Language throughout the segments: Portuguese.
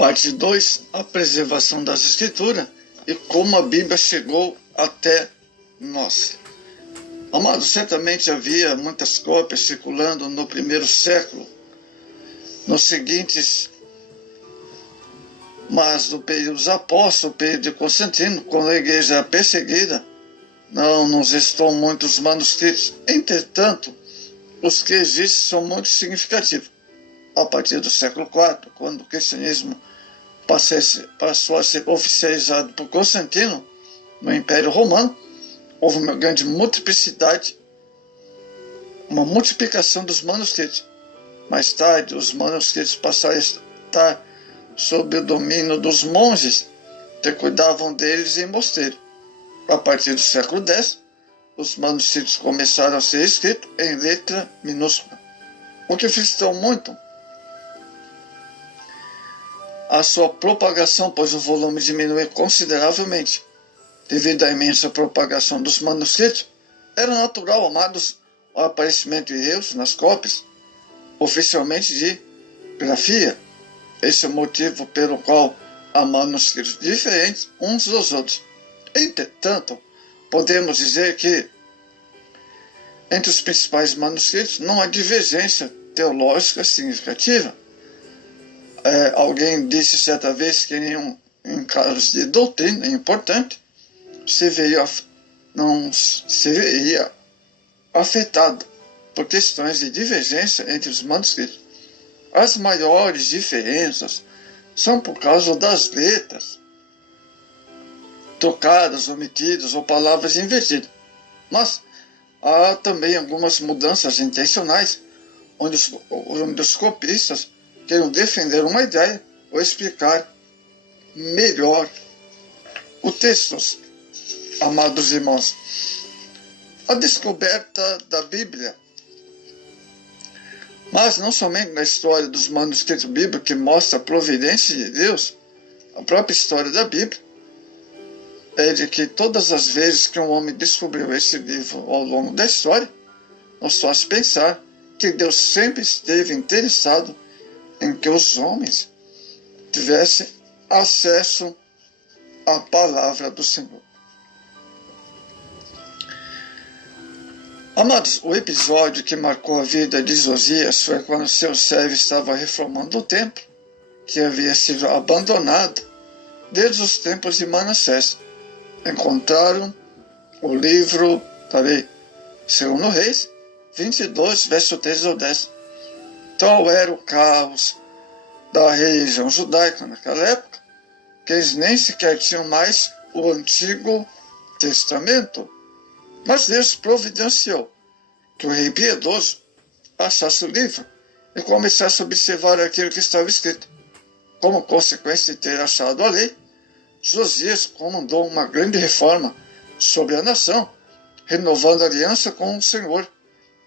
Parte 2, a preservação das Escrituras e como a Bíblia chegou até nós. Amados, certamente havia muitas cópias circulando no primeiro século, nos seguintes, mas no período dos apóstolos, período de Constantino, quando a igreja era perseguida, não nos estão muitos manuscritos. Entretanto, os que existem são muito significativos. A partir do século IV, quando o cristianismo passou a ser oficializado por Constantino no Império Romano, houve uma grande multiplicidade, uma multiplicação dos manuscritos. Mais tarde, os manuscritos passaram a estar sob o domínio dos monges que cuidavam deles em mosteiro. A partir do século X, os manuscritos começaram a ser escritos em letra minúscula, o que facilitou muito a sua propagação, pois o volume diminuiu consideravelmente. Devido à imensa propagação dos manuscritos, era natural, amados, o aparecimento de erros nas cópias, oficialmente de grafia. Esse é o motivo pelo qual há manuscritos diferentes uns dos outros. Entretanto, podemos dizer que entre os principais manuscritos não há divergência teológica significativa. Alguém disse certa vez que em casos de doutrina importante não se veria afetado por questões de divergência entre os manuscritos. As maiores diferenças são por causa das letras trocadas, omitidas ou palavras invertidas. Mas há também algumas mudanças intencionais, onde os copistas queiram defender uma ideia ou explicar melhor o texto. Amados irmãos, a descoberta da Bíblia, mas não somente na história dos manuscritos bíblicos que mostra a providência de Deus, a própria história da Bíblia é de que todas as vezes que um homem descobriu esse livro ao longo da história, nos faz pensar que Deus sempre esteve interessado em que os homens tivessem acesso à palavra do Senhor. Amados, o episódio que marcou a vida de Josias foi quando seu servo estava reformando o templo, que havia sido abandonado desde os tempos de Manassés. Encontraram o livro, segundo Reis 22, verso 3 ao 10. Tal era o caos da religião judaica naquela época, que eles nem sequer tinham mais o Antigo Testamento. Mas Deus providenciou que o rei piedoso achasse o livro e começasse a observar aquilo que estava escrito. Como consequência de ter achado a lei, Josias comandou uma grande reforma sobre a nação, renovando a aliança com o Senhor,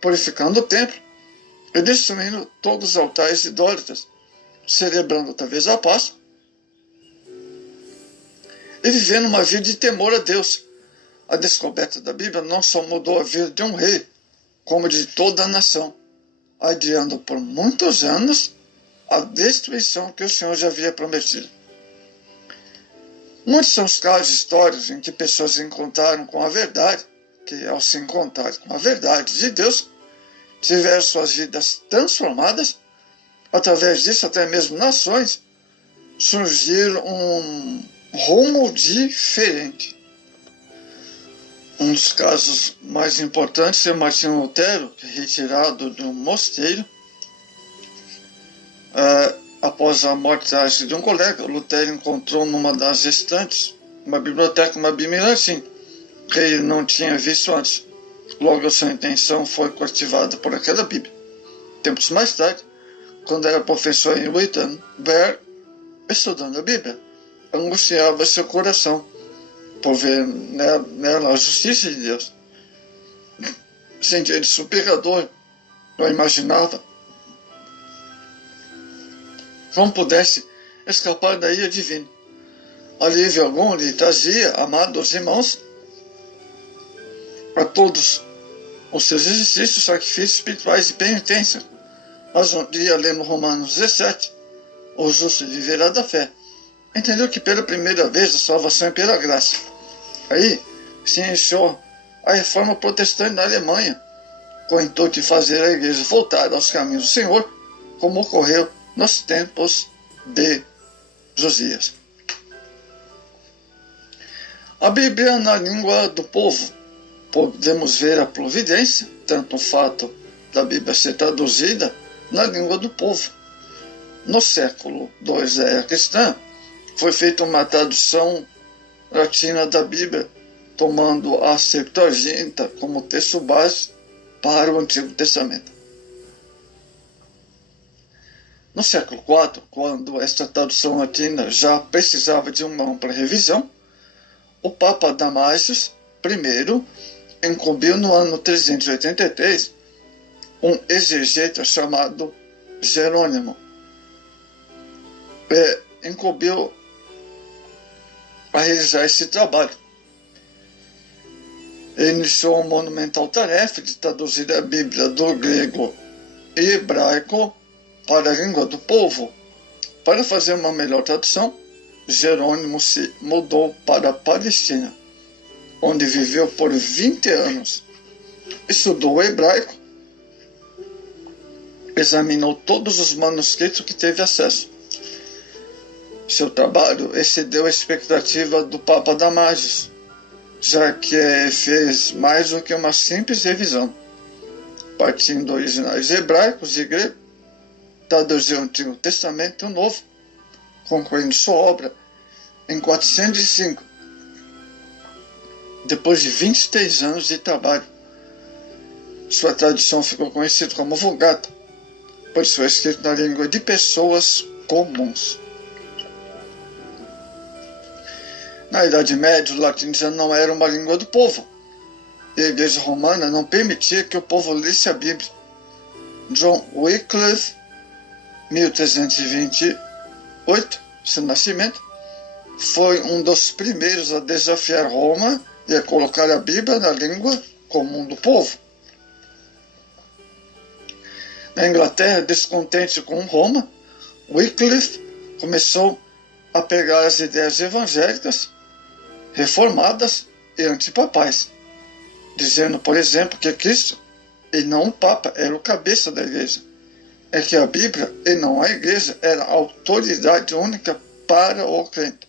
purificando o templo e destruindo todos os altares idólatras, celebrando talvez a Páscoa e vivendo uma vida de temor a Deus. A descoberta da Bíblia não só mudou a vida de um rei, como de toda a nação, adiando por muitos anos a destruição que o Senhor já havia prometido. Muitos são os casos históricos em que pessoas se encontraram com a verdade, que ao se encontrar com a verdade de Deus, tiveram suas vidas transformadas. Através disso, até mesmo nações surgiram um rumo diferente. Um dos casos mais importantes é Martinho Lutero, retirado de um mosteiro. Após a morte de um colega, Lutero encontrou numa das estantes uma biblioteca, uma Bíblia assim, que ele não tinha visto antes. Logo a sua intenção foi cultivada por aquela Bíblia. Tempos mais tarde, quando era professor em Wittenberg, estudando a Bíblia, angustiava seu coração por ver nela a justiça de Deus. Sentia-se o pecador, não imaginava como pudesse escapar da ira divina. Alívio algum lhe trazia, amados irmãos, a todos os seus exercícios, sacrifícios espirituais e penitência. Mas um dia, lendo Romanos 17, o justo viverá da fé. Entendeu que pela primeira vez a salvação é pela graça. Aí se iniciou a reforma protestante na Alemanha, com o intuito de fazer a igreja voltar aos caminhos do Senhor, como ocorreu nos tempos de Josias. A Bíblia na língua do povo. Podemos ver a providência, tanto o fato da Bíblia ser traduzida na língua do povo. No século II da era cristã, foi feita uma tradução latina da Bíblia, tomando a Septuaginta como texto base para o Antigo Testamento. No século IV, quando esta tradução latina já precisava de uma ampla revisão, o Papa Damásio I incumbiu no ano 383 um exegeta chamado Jerônimo. Incumbiu a realizar esse trabalho. Ele iniciou uma monumental tarefa de traduzir a Bíblia do grego e hebraico para a língua do povo. Para fazer uma melhor tradução, Jerônimo se mudou para a Palestina, onde viveu por 20 anos. Estudou o hebraico, examinou todos os manuscritos que teve acesso. Seu trabalho excedeu a expectativa do Papa Damásio, já que fez mais do que uma simples revisão. Partindo originais hebraicos e gregos, traduziu o Antigo Testamento e o Novo, concluindo sua obra em 405, depois de 23 anos de trabalho. Sua tradução ficou conhecida como Vulgata, pois foi escrito na língua de pessoas comuns. Na Idade Média, o latim já não era uma língua do povo, e a Igreja Romana não permitia que o povo lesse a Bíblia. John Wycliffe, 1328, seu nascimento, foi um dos primeiros a desafiar Roma e a colocar a Bíblia na língua comum do povo. Na Inglaterra, descontente com Roma, Wycliffe começou a pegar as ideias evangélicas, reformadas e antipapais, dizendo, por exemplo, que Cristo, e não o Papa, era o cabeça da igreja, é que a Bíblia, e não a igreja, era a autoridade única para o crente.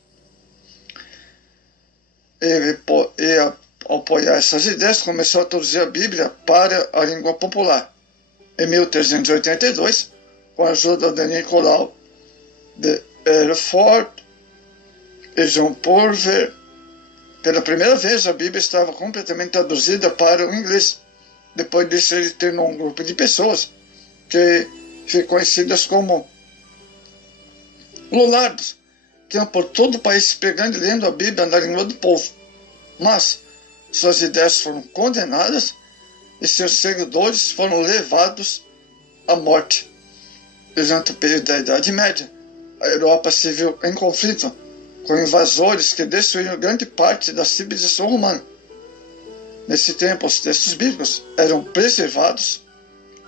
E ao apoiar essas ideias, começou a traduzir a Bíblia para a língua popular. Em 1382, com a ajuda de Nicolau de Hereford e John Purver, pela primeira vez a Bíblia estava completamente traduzida para o inglês. Depois disso, ele treinou um grupo de pessoas que ficam conhecidas como Lollardos, que iam por todo o país pegando e lendo a Bíblia na língua do povo. Mas suas ideias foram condenadas e seus seguidores foram levados à morte. Durante o período da Idade Média, a Europa se viu em conflito com invasores que destruíram grande parte da civilização romana. Nesse tempo, os textos bíblicos eram preservados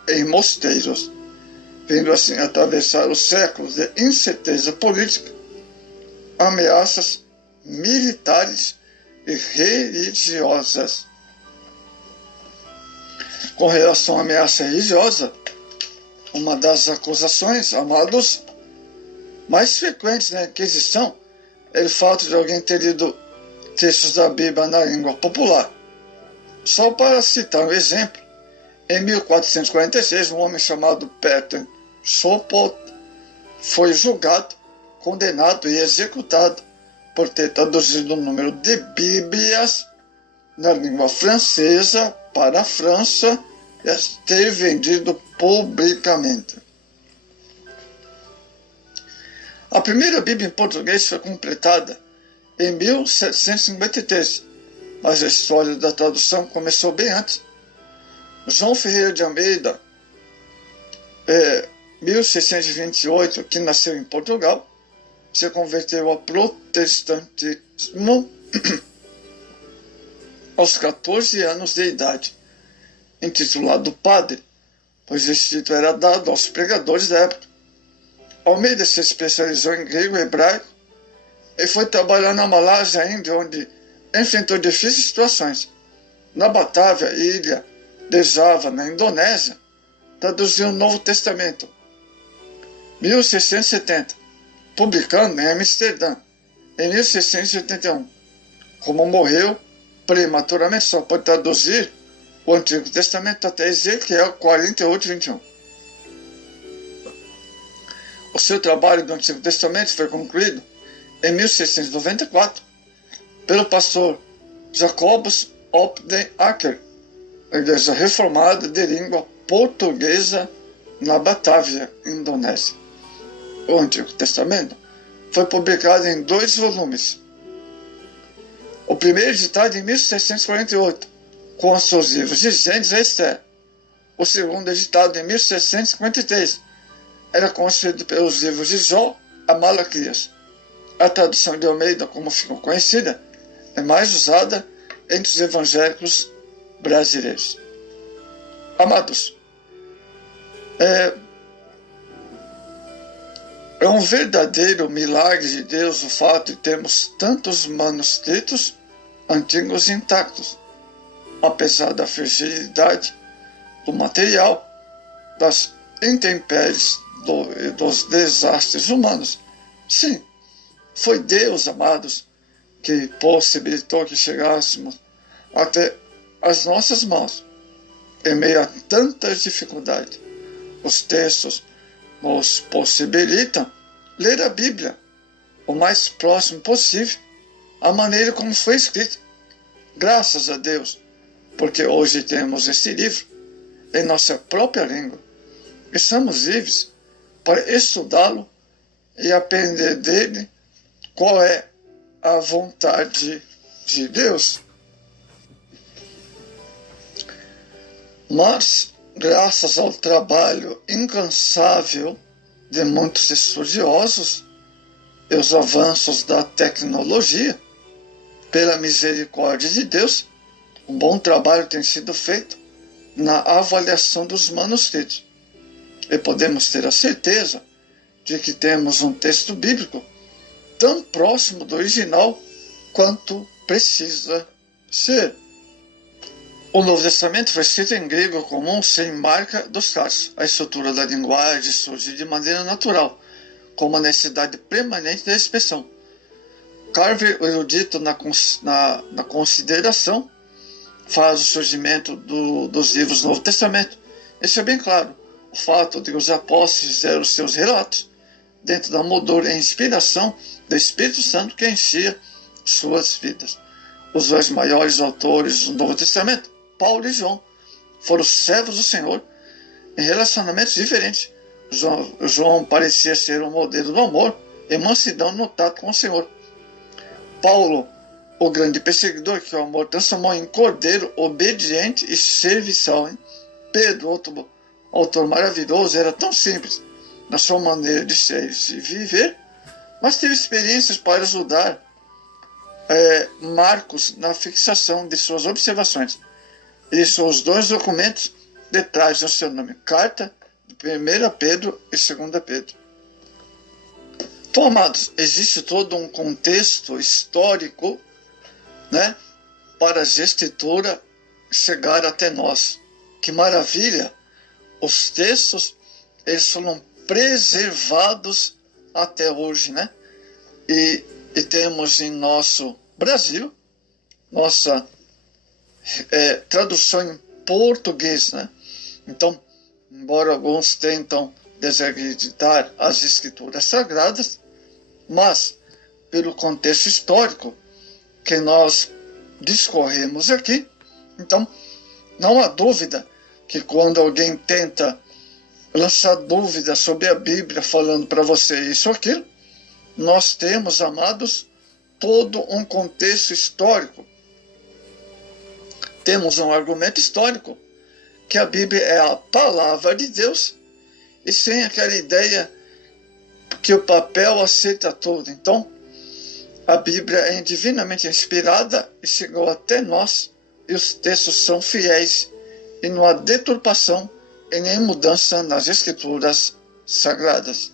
em mosteiros, vindo assim atravessar os séculos de incerteza política, ameaças militares e religiosas. Com relação à ameaça religiosa, uma das acusações, amados, mais frequentes na Inquisição é o fato de alguém ter lido textos da Bíblia na língua popular. Só para citar um exemplo, em 1446, um homem chamado Peter Sopot foi julgado, condenado e executado por ter traduzido o número de Bíblias na língua francesa para a França e as ter vendido publicamente. A primeira Bíblia em português foi completada em 1753, mas a história da tradução começou bem antes. João Ferreira de Almeida, 1628, que nasceu em Portugal, se converteu ao protestantismo aos 14 anos de idade, intitulado padre, pois esse título era dado aos pregadores da época. Almeida se especializou em grego e hebraico e foi trabalhar na Malásia, Índia, onde enfrentou difíceis situações. Na Batávia, ilha de Java, na Indonésia, traduziu o Novo Testamento, 1670, publicando em Amsterdã, em 1681. Como morreu prematuramente, só pode traduzir o Antigo Testamento até Ezequiel 48, 21. O seu trabalho do Antigo Testamento foi concluído em 1694 pelo pastor Jacobus op den Akker, igreja reformada de língua portuguesa na Batávia, Indonésia. O Antigo Testamento foi publicado em 2 volumes. O primeiro editado em 1648, com os seus livros de Gênesis e Esther. O segundo editado em 1653, era constituído pelos livros de Jó a Malaquias. A tradução de Almeida, como ficou conhecida, é mais usada entre os evangélicos brasileiros. Amados, é um verdadeiro milagre de Deus o fato de termos tantos manuscritos antigos intactos, apesar da fragilidade do material, das intempéries e dos desastres humanos. Sim, foi Deus, amados, que possibilitou que chegássemos até as nossas mãos, em meio a tantas dificuldades. Os textos nos possibilitam ler a Bíblia o mais próximo possível, a maneira como foi escrito. Graças a Deus, porque hoje temos esse livro em nossa própria língua. E somos livres para estudá-lo e aprender dele qual é a vontade de Deus. Mas, graças ao trabalho incansável de muitos estudiosos e os avanços da tecnologia, pela misericórdia de Deus, um bom trabalho tem sido feito na avaliação dos manuscritos. E podemos ter a certeza de que temos um texto bíblico tão próximo do original quanto precisa ser. O Novo Testamento foi escrito em grego comum, sem marca dos traços. A estrutura da linguagem surge de maneira natural, com uma necessidade permanente da expressão. Carver, o erudito na consideração, faz o surgimento dos livros do Novo Testamento. Isso é bem claro. O fato de que os apóstolos fizeram os seus relatos dentro da moldura e inspiração do Espírito Santo que enchia suas vidas. Os dois maiores autores do Novo Testamento, Paulo e João, foram servos do Senhor em relacionamentos diferentes. João parecia ser um modelo do amor e mansidão no tato com o Senhor. Paulo, o grande perseguidor que o amor transformou em cordeiro obediente e serviçal. Pedro, outro autor maravilhoso, era tão simples na sua maneira de ser e de viver, mas teve experiências para ajudar Marcos na fixação de suas observações. Ele são os 2 documentos detrás do seu nome, carta de 1 Pedro e 2 Pedro. Então, amados, existe todo um contexto histórico, né, para a escritura chegar até nós. Que maravilha! Os textos, eles foram preservados até hoje, né? E temos em nosso Brasil, nossa tradução em português, né? Então, embora alguns tentam desacreditar as escrituras sagradas, mas, pelo contexto histórico que nós discorremos aqui, então, não há dúvida que quando alguém tenta lançar dúvidas sobre a Bíblia, falando para você isso ou aquilo, nós temos, amados, todo um contexto histórico. Temos um argumento histórico, que a Bíblia é a palavra de Deus, e sem aquela ideia que o papel aceita tudo. Então, a Bíblia é divinamente inspirada e chegou até nós, e os textos são fiéis, e não há deturpação e nem mudança nas escrituras sagradas.